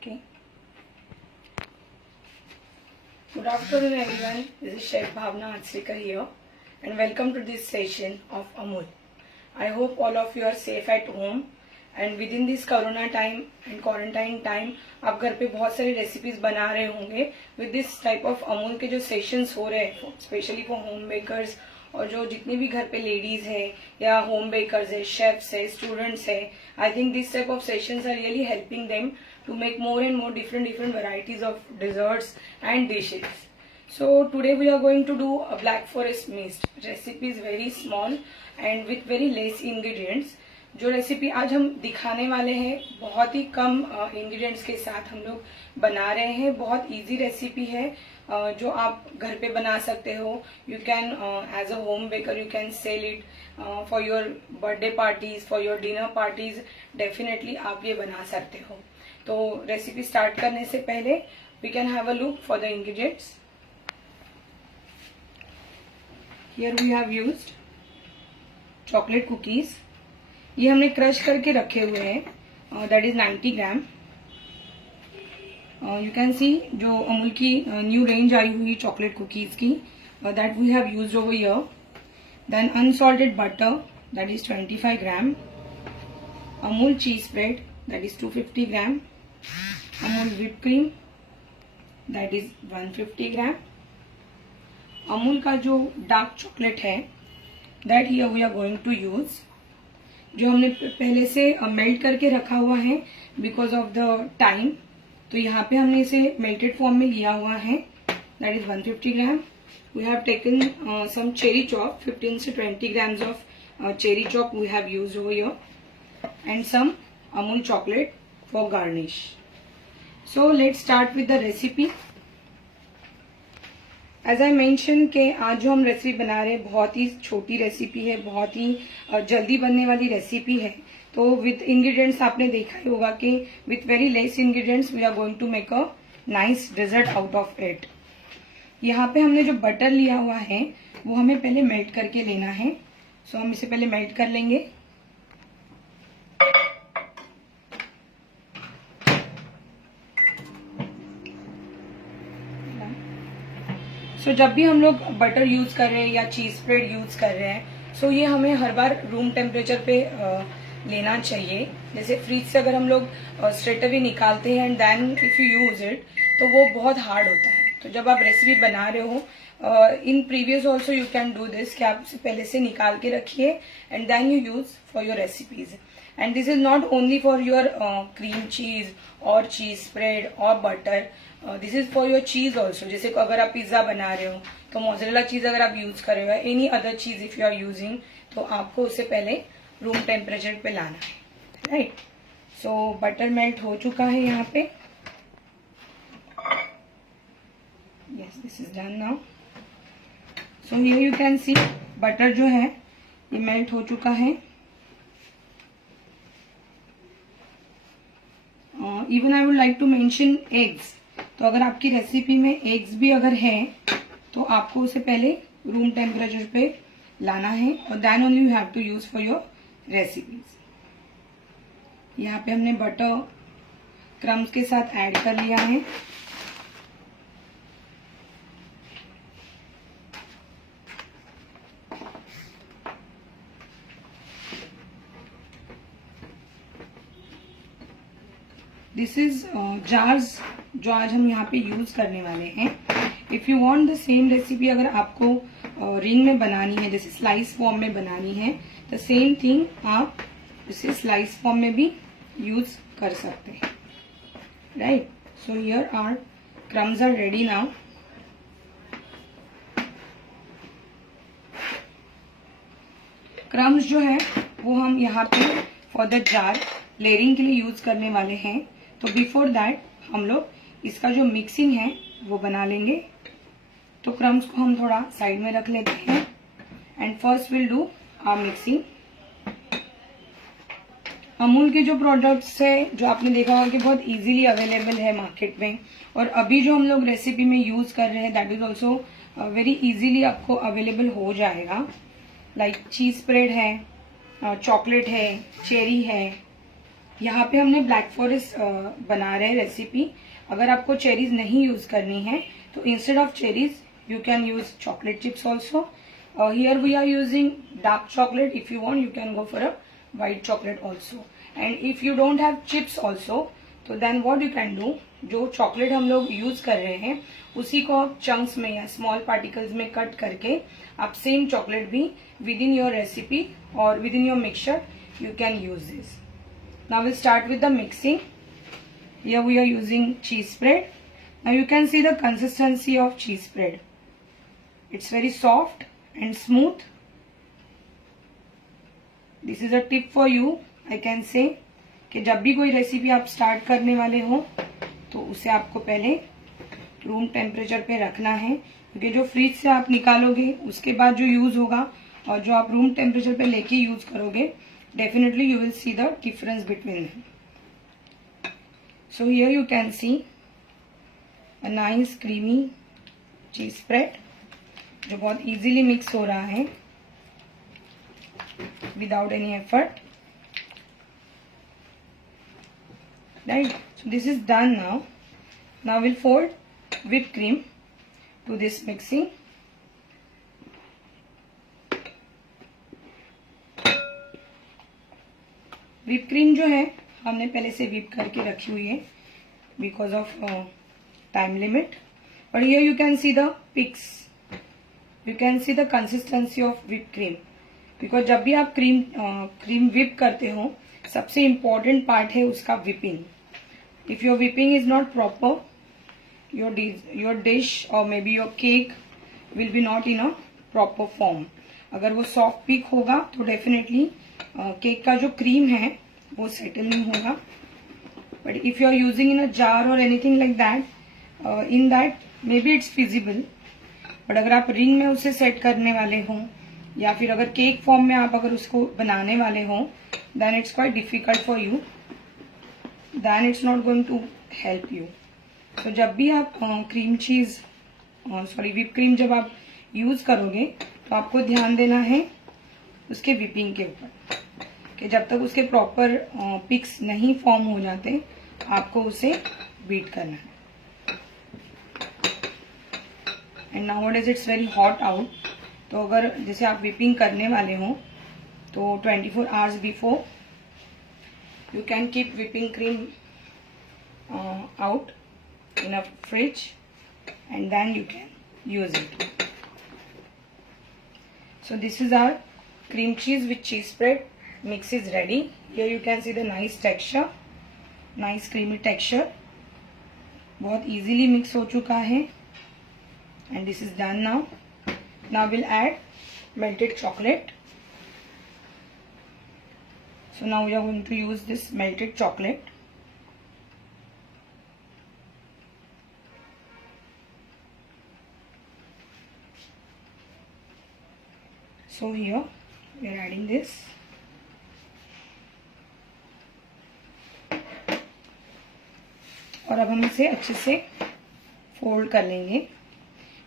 Okay. Good afternoon, everyone. This is Chef Bhavna Atsrikar here, and welcome to this session of Amul. I hope all of you are safe at home, and within this Corona time and quarantine time, आप घर पे बहुत सारी रेसिपीज बना रहे होंगे with this type of Amul के जो सेशंस हो रहे हैं, स्पेशली फॉर होम मेकर्स और जो जितनी भी घर पे लेडीज है या होम बेकर्स है, शेफ्स है, स्टूडेंट्स है. I think this type of sessions are really helping them to make more and more different varieties of desserts and dishes. So today we are going to do a black forest mist. Recipe is very small and with very less ingredients. जो रेसिपी आज हम दिखाने वाले हैं बहुत ही कम इंग्रेडिएंट्स के साथ हम लोग बना रहे हैं. बहुत इजी रेसिपी है जो आप घर पे बना सकते हो. You can as a home baker you can sell it for your birthday parties, for your dinner parties. Definitely आप ये बना सकते हो. तो रेसिपी स्टार्ट करने से पहले we can have a look for the ingredients. Here we have used chocolate cookies. ये हमने क्रश करके रखे हुए हैं. That is 90 gram. You can see जो अमूल की न्यू रेंज आई हुई चॉकलेट कुकीज की, that we have used over here. Then unsalted butter, that is 25 gram. Amul cheese spread, that is 250 gram. Amul whipped cream, that is 150 gram. अमूल का जो dark chocolate है, that here we are going to use. जो हमने पहले से मेल्ट करके रखा हुआ है बिकॉज ऑफ द टाइम. तो यहाँ पे हमने इसे मेल्टेड फॉर्म में लिया हुआ है. that is 150 gram. We have taken some cherry chop, 15 to 20 grams of cherry chop we have used over here, and some Amul chocolate for garnish. So let's start with the recipe. As I mentioned कि आज जो हम रेसिपी बना रहे हैं बहुत ही छोटी रेसिपी है, बहुत ही जल्दी बनने वाली रेसिपी है. तो विथ इंग्रेडिएंट्स आपने देखा ही होगा कि with very less ingredients we are going to make a nice dessert out of it. यहाँ पे हमने जो बटर लिया हुआ है वो हमें पहले मेल्ट करके लेना है. सो हम इसे पहले मेल्ट कर लेंगे. सो जब भी हम लोग बटर यूज कर रहे हैं या चीज स्प्रेड यूज कर रहे हैं, सो ये हमें हर बार रूम टेम्परेचर पे लेना चाहिए. जैसे फ्रिज से अगर हम लोग स्ट्रेट अवे निकालते हैं and then if you use it तो वो बहुत हार्ड होता है. तो जब आप रेसिपी बना रहे हो in previous also you can do this कि आप पहले से निकाल के रखिए and then you use for your recipes. And this is not only for your cream cheese और चीज स्प्रेड और butter. This is for your cheese also. जैसे अगर आप पिज्जा बना रहे हो तो मोज़रेला चीज अगर आप यूज कर रहे हो, एनी अदर चीज इफ यू आर यूजिंग, तो आपको उसे पहले रूम टेम्परेचर पे लाना है. राइट. सो बटर मेल्ट हो चुका है यहाँ पे. Yes, this is done now. So here you can see butter जो है ये मेल्ट हो चुका है. Even I would like to mention eggs. तो अगर आपकी रेसिपी में एग्स भी अगर है तो आपको उसे पहले रूम टेम्परेचर पे लाना है और then only you have to use for your recipes. यहाँ पे हमने बटर क्रम्स के साथ ऐड कर लिया है. दिस इज जार्स जो आज हम यहाँ पे यूज करने वाले हैं. If you want the same recipe अगर आपको रिंग में बनानी है, जैसे स्लाइस फॉर्म में बनानी है, तो सेम थिंग आप इसे स्लाइस फॉर्म में भी यूज कर सकते हैं. Right. So here are crumbs are ready now. Crumbs जो है वो हम यहाँ पे फॉर द जार लेयरिंग के लिए यूज करने वाले हैं. तो बिफोर दैट हम लोग इसका जो मिक्सिंग है वो बना लेंगे. तो क्रम्स को हम थोड़ा साइड में रख लेते हैं and first will do our mixing. Amul के जो प्रोडक्ट्स है जो आपने देखा होगा कि बहुत इजीली अवेलेबल है मार्केट में, और अभी जो हम लोग रेसिपी में यूज कर रहे हैं that is also very easily आपको अवेलेबल हो जाएगा. लाइक चीज स्प्रेड है, चॉकलेट है, चेरी है, यहाँ पे हमने ब्लैक फॉरेस्ट बना रहे हैं रेसिपी। अगर आपको चेरीज नहीं यूज करनी है तो instead of cherries you can use chocolate chips also. Here we are using dark chocolate. If you want you can go for a white chocolate also. And if you don't have chips also तो then what you can do, जो chocolate हम लोग यूज कर रहे हैं उसी को आप चंक्स में या स्मॉल पार्टिकल्स में कट करके आप सेम चॉकलेट भी विद इन योर रेसिपी और with in your mixture you can use this. Now we'll start with the mixing. Here we are using cheese spread. Now you can see the consistency of cheese spread. It's very soft and smooth. This is a tip for you. I can say कि जब भी कोई रेसिपी आप स्टार्ट करने वाले हो तो उसे आपको पहले रूम टेम्परेचर पे रखना है, क्योंकि जो फ्रिज से आप निकालोगे उसके बाद जो यूज होगा और जो आप रूम टेम्परेचर पे लेके यूज करोगे, definitely you will see the difference between them. So here you can see a nice creamy cheese spread जो बहुत easily mix हो रहा है without any effort. Right? So this is done now. Now we'll fold whipped cream to this mixing. whipped cream जो है हमने पहले से whip करके रखी हुई है because of time limit. But here you can see the peaks. You can see the consistency of whipped cream. Because जब भी आप cream whip करते हो, सबसे important part है उसका whipping. If your whipping is not proper, your dish or maybe your cake will be not in a proper form. अगर वो soft peak होगा तो definitely केक का जो क्रीम है वो सेटल नहीं होगा. But if you are using in a jar or anything like that, in that maybe it's feasible. But अगर आप रिंग में उसे सेट करने वाले हो या फिर अगर केक फॉर्म में आप अगर उसको बनाने वाले हो, then it's quite difficult for you, then it's not going to help you. तो जब भी आप व्हिप क्रीम जब आप यूज करोगे तो आपको ध्यान देना है उसके विपिंग के ऊपर कि जब तक उसके प्रॉपर पिक्स नहीं फॉर्म हो जाते आपको उसे बीट करना है. And nowadays it's very hot out, तो अगर जैसे आप विपिंग करने वाले हो तो 24 hours before you can keep whipping cream out in a fridge and then you can use it. So this is our cream cheese with cheese spread mix is ready. Here you can see the nice texture, nice creamy texture. बहुत easily mix हो चुका है. And this is done now. Now we'll add melted chocolate. So now we are going to use this melted chocolate. So here we are adding this. और अब हम इसे अच्छे से फोल्ड कर लेंगे.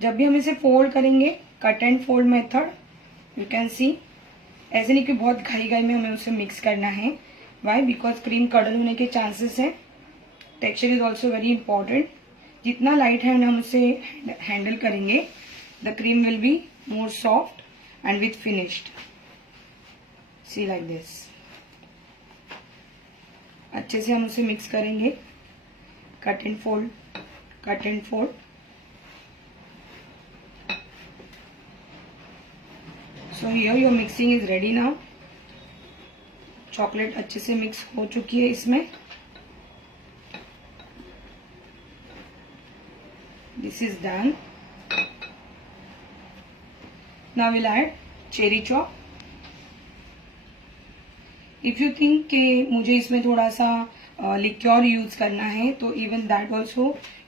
जब भी हम इसे फोल्ड करेंगे, cut and fold method, you can सी, ऐसे नहीं कि बहुत घाई में हमें उसे मिक्स करना है. वाई? बिकॉज क्रीम कडल होने के चांसेस हैं. Texture is also very important. जितना लाइट हैंड हम उसे हैंडल करेंगे, the cream will be more soft and with finished. See like this. अच्छे से हम उसे मिक्स करेंगे. Cut and fold, cut and fold. So here your mixing is ready now. Chocolate अच्छे से मिक्स हो चुकी है इसमें. This is done. Now we'll add cherry chop. If you think कि मुझे इसमें थोड़ा सा लिक्योर यूज करना है तो even that also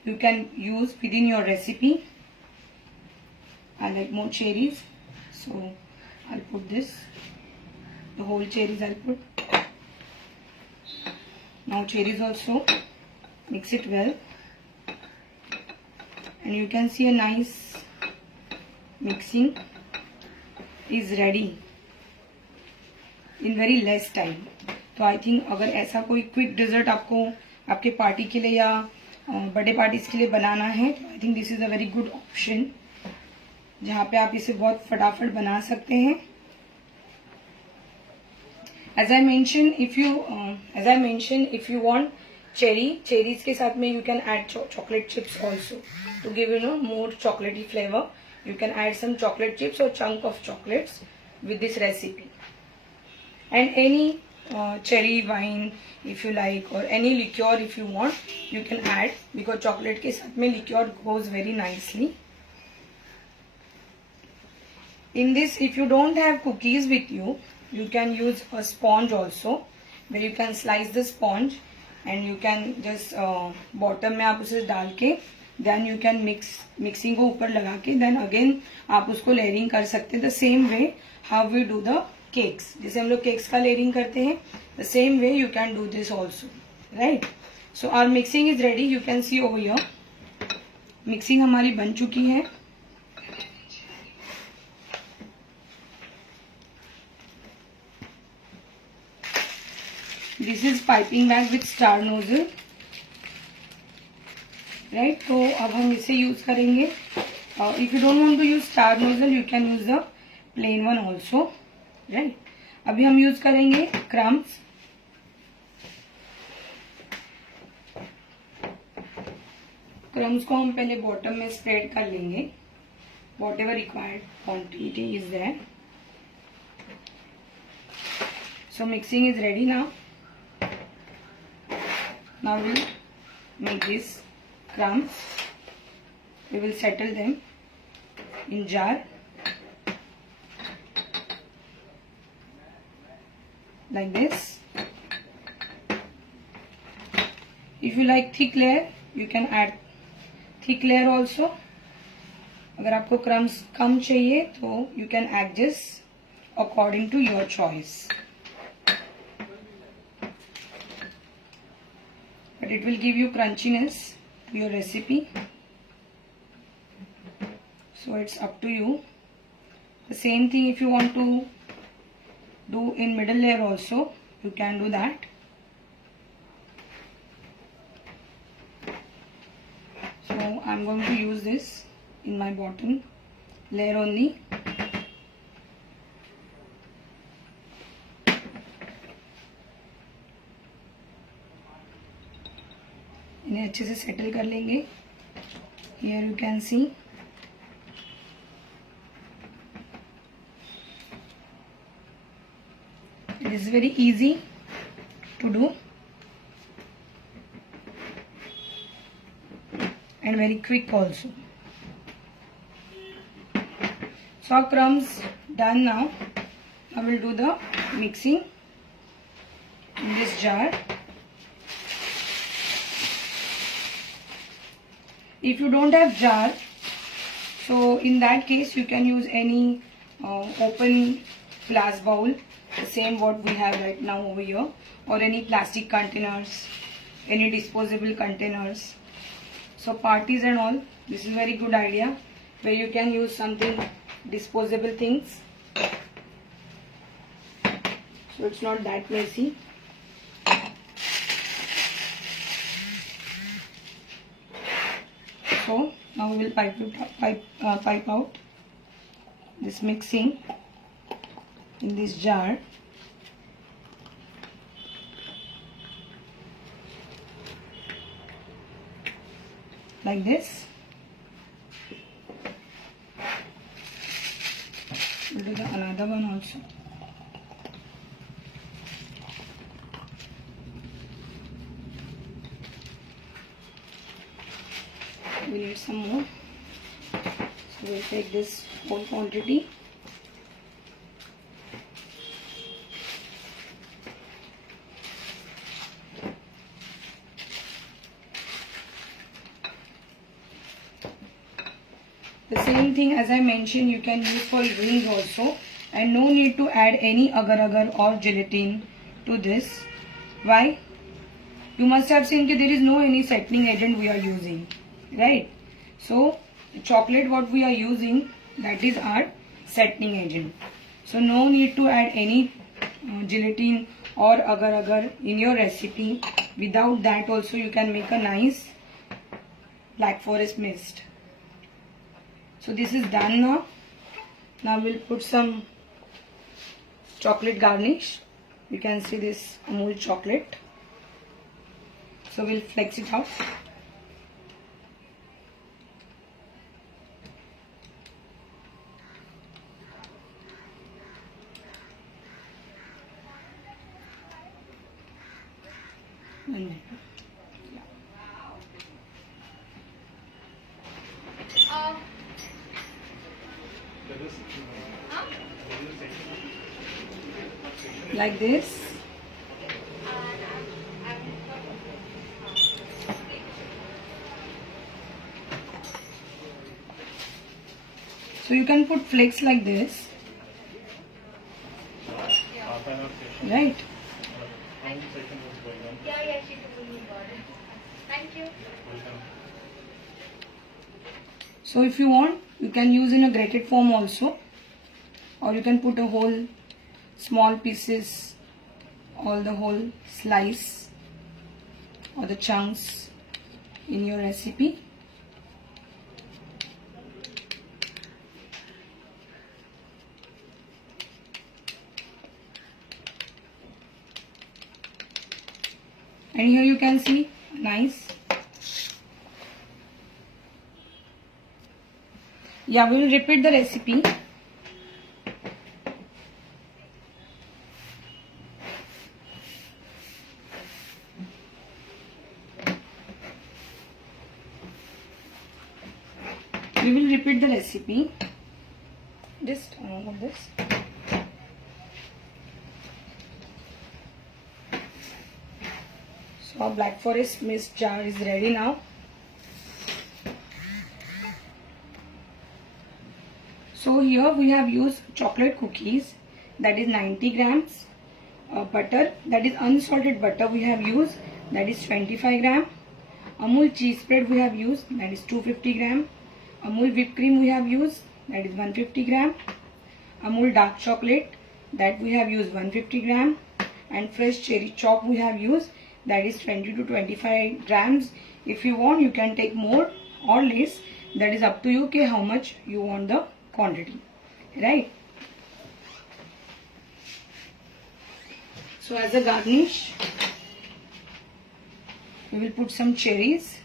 you can use within your recipe. I like more cherries, so I'll put this. The whole cherries I'll put. Now cherries also, mix it well, and you can see a nice mixing is ready in very less time. तो I think अगर ऐसा कोई quick dessert आपको आपके पार्टी के लिए या birthday parties के लिए बनाना है तो आई think this is a very good option, जहाँ पे आप इसे बहुत फटाफट बना सकते हैं. As I mentioned, if you want cherries के साथ में you can add chocolate chips also to give more chocolatey flavor. You can add some chocolate chips or chunk of chocolates with this recipe. And any cherry wine if you like or any liqueur if you want you can add, because chocolate के साथ में liqueur goes very nicely. In this, if you don't have cookies with you, you can use a sponge also, where you can slice the sponge and you can just bottom में आप उसे डाल के then you can mixing को ऊपर लगा के then again आप उसको layering कर सकते हैं. The same way how we do the cakes, जैसे हम लोग cakes का layering करते हैं, the same way you can do this also, right? So our mixing is ready. You can see over here mixing हमारी बन चुकी है. This is piping bag with star nozzle, right? तो अब हम इसे यूज करेंगे. If you don't want to use star nozzle, you can use the plain one also, right? अभी हम यूज करेंगे crumbs. Crumbs को हम पहले बॉटम में स्प्रेड कर लेंगे. Whatever required quantity is there. So mixing is ready now. Now we'll make these crumbs. We will settle them in jar like this. If you like thick layer, you can add thick layer also. अगर आपको crumbs कम चाहिए तो you can adjust according to your choice. But it will give you crunchiness to your recipe. So it's up to you. The same thing if you want to do in middle layer also, you can do that. So I'm going to use this in my bottom layer only. इन्हें अच्छे से सेटल कर लेंगे. Here you can see it is very easy to do and very quick also. So our crumbs done now. I will do the mixing in this jar. If you don't have jar, so in that case you can use any open glass bowl, the same what we have right now over here, or any plastic containers, any disposable containers. So parties and all, this is very good idea where you can use something disposable things, so it's not that messy. So now we will pipe out this mixing in this jar. Like this. We'll do the another one also. We need some more, so we'll take this whole quantity. The same thing as I mentioned, you can use for rings also, and no need to add any agar-agar or gelatin to this. Why? You must have seen that there is no any settling agent we are using, right? So the chocolate what we are using, that is our settling agent. So no need to add any gelatin or agar in your recipe, without that also you can make a nice black forest mist. So this is done now. Now we'll put some chocolate garnish. You can see this Amul chocolate. So we'll flex it out. Like this. So you can put flakes like this, right? Thank you. So if you want, you can use in a grated form also, or you can put a whole small pieces, all the whole slice or the chunks in your recipe. And here you can see nice. Yeah, we will repeat the recipe. We will repeat the recipe. Just like this. So our black forest mist jar is ready now. So here we have used chocolate cookies, that is 90 grams, butter, that is unsalted butter we have used, that is 25 gram, Amul cheese spread we have used, that is 250 gram, Amul whipped cream we have used, that is 150 gram, Amul dark chocolate, that we have used 150 gram, and fresh cherry chop we have used, that is 20 to 25 grams. If you want, you can take more or less, that is up to you कि how much you want the quantity, right? So as a garnish, we will put some cherries,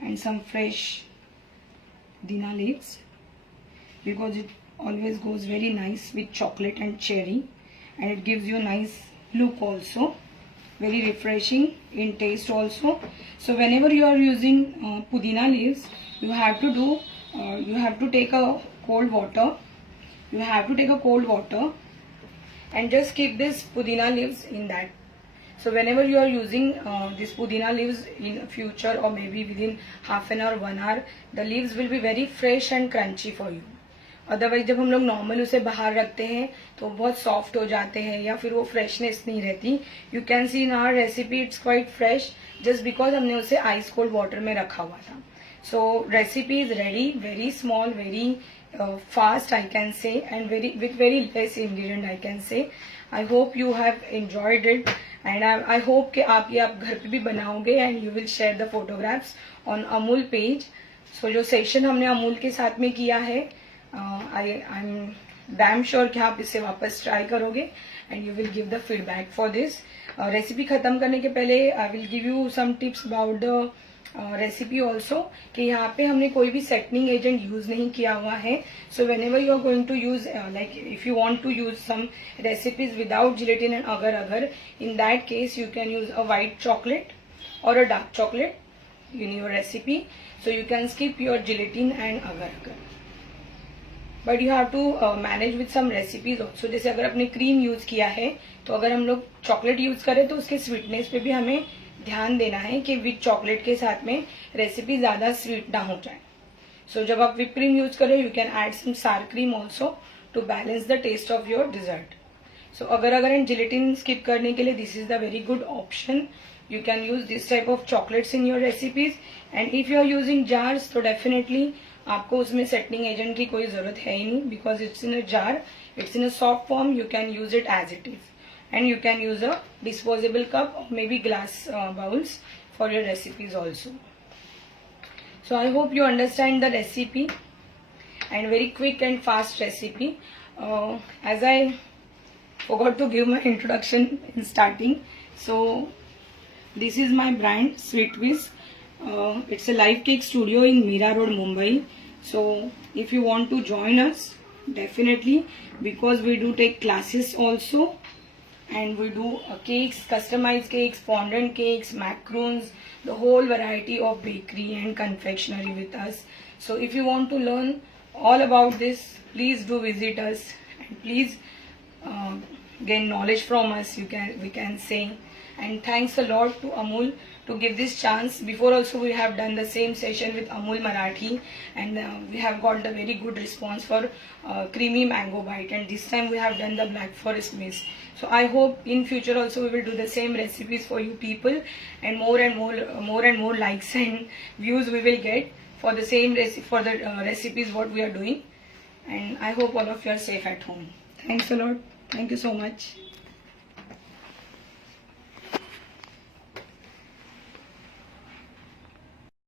and some fresh pudeena leaves, because it always goes very nice with chocolate and cherry, and it gives you a nice look also, very refreshing in taste also. So whenever you are using pudeena leaves, you have to do you have to take a cold water, and just keep this pudeena leaves in that. So whenever you are using this pudeena leaves in future, or maybe within half an hour, 1 hour, the leaves will be very fresh and crunchy for you. Otherwise जब हम लोग नॉर्मल उसे बाहर रखते हैं तो बहुत सॉफ्ट हो जाते हैं, या फिर वो फ्रेशनेस नहीं रहती. You can see in our recipe it's quite fresh, just because हमने उसे आइस कोल्ड वाटर में रखा हुआ था. So recipe is ready, very small, very fast I can say, and with very less ingredient I can say. I hope you have enjoyed it, and I hope कि आप ये आप घर पे भी बनाओगे, and you will share the photographs on Amul page. So जो सेशन हमने अमूल के साथ में किया है, I'm damn sure कि आप इसे वापस ट्राई करोगे, and you will give the feedback for this. Recipe खत्म करने के पहले I will give you some tips about the recipe also, कि यहाँ पे हमने कोई भी सेटनिंग एजेंट यूज नहीं किया हुआ है. So whenever you are going to use, like if you want to use some recipes without gelatin and agar in that case you can use a white chocolate or a dark chocolate in your recipe. So you can skip your gelatin and agar. But you have to manage with some recipes also. जैसे अगर आपने cream use किया है, तो अगर हम लोग chocolate use करें तो उसके स्वीटनेस पे भी हमें ध्यान देना है कि विथ चॉकलेट के साथ में रेसिपी ज्यादा स्वीट ना हो जाए. सो जब आप विप क्रीम यूज करें, you can add some sour cream also to balance the taste of your dessert. So agar and gelatin skip करने के लिए this is the very good option. You can use this type of chocolates in your recipes, and if you are using jars, so definitely आपको उसमें सेटनिंग एजेंट की कोई जरूरत है ही नहीं, because it's in a jar, it's in a soft form, you can use it as it is, and you can use a disposable cup or maybe glass bowls for your recipes also. So I hope you understand the recipe, and very quick and fast recipe. As I forgot to give my introduction in starting, so this is my brand Sweetwiz. It's a live cake studio in Mira Road, Mumbai. So if you want to join us, definitely, because we do take classes also, and we do cakes, customized cakes, fondant cakes, macaroons, the whole variety of bakery and confectionery with us. So if you want to learn all about this, please do visit us, and please gain knowledge from us, we can say. And thanks a lot to Amul to give this chance. Before also we have done the same session with Amul Marathi, and we have got the very good response for creamy mango bite, and this time we have done the black forest mist. So I hope in future also we will do the same recipes for you people, and more and more likes and views we will get for the same recipes what we are doing. And I hope all of you are safe at home. Thanks a lot. Thank you so much.